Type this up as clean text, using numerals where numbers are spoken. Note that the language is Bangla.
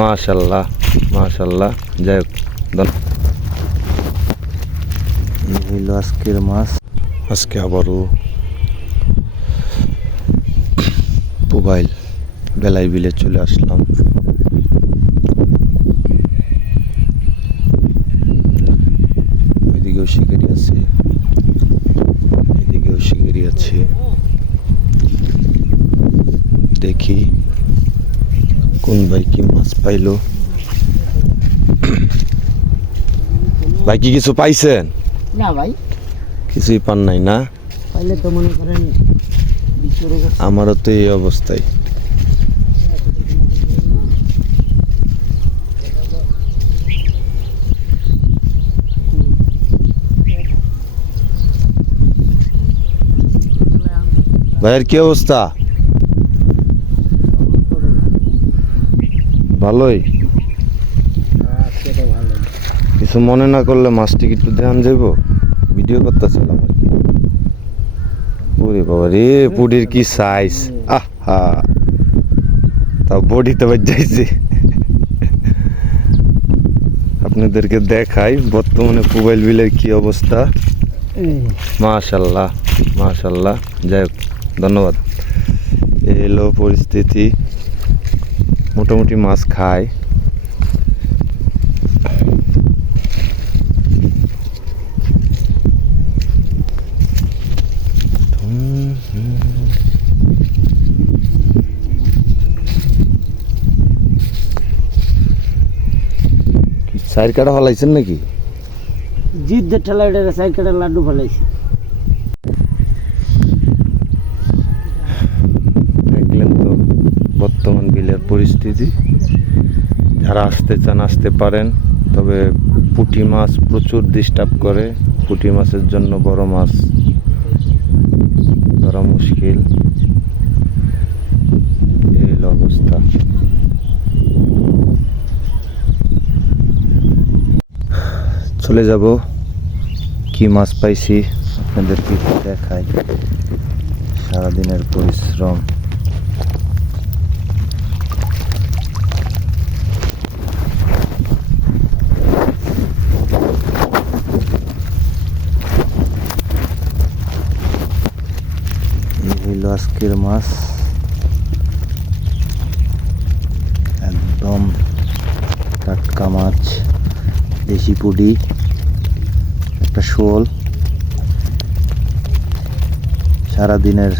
মাশাআল্লাহ মাশাআল্লাহ। যাই হোক, এই হইল আজকের মাছ। আজকে আবারও মোবাইল বেলাই বিলে চলে আসলাম। এদিকেও শিকারি আছে, এদিকেও শিকারি আছে। দেখি কোন ভাই কি মাছ পাইলো। ভাই কি কিছু পাইছেন? না ভাই, কিছুই পান নাই না? পাইলে তো মনে করেন আমারও তো এই অবস্থায়। ভাইয়ের কি অবস্থা? ভালোই। কিছু মনে না করলে মাছটি একটু ধ্যান যাব, ভিডিও করতেছিলাম আর কি। ওরে বাবা রে, পুডির কি সাইজ! আহা, তাও বডিতে বাজাইছে। আপনাদেরকে দেখাই বর্তমানে মোবাইল বিলের কি অবস্থা। মাশাআল্লাহ মাশাআল্লাহ। যাই হোক, ধন্যবাদ। এলো পরিস্থিতি, মোটামুটি মাছ খায়। সাইড কাটা ফলাইছেন নাকি? জিদ্দের ঠেলা এটা সাইড কাটা লাড্ডু ফেলাইছি। দেখলেন তো বর্তমান বিলের পরিস্থিতি। যারা আসতে চান আসতে পারেন, তবে পুঁটি মাছ প্রচুর ডিস্টার্ব করে। পুঁটি মাছের জন্য বড় মাছ ধরা মুশকিল। এই হলো অবস্থা। চলে যাব, কি মাছ পাইছি আপনাদেরকে দেখাই। সারাদিনের পরিশ্রম। এই হইল আজকের মাছ, একদম টাটকা মাছ, দেশি পুডি, একটা শোল। সারাদিনের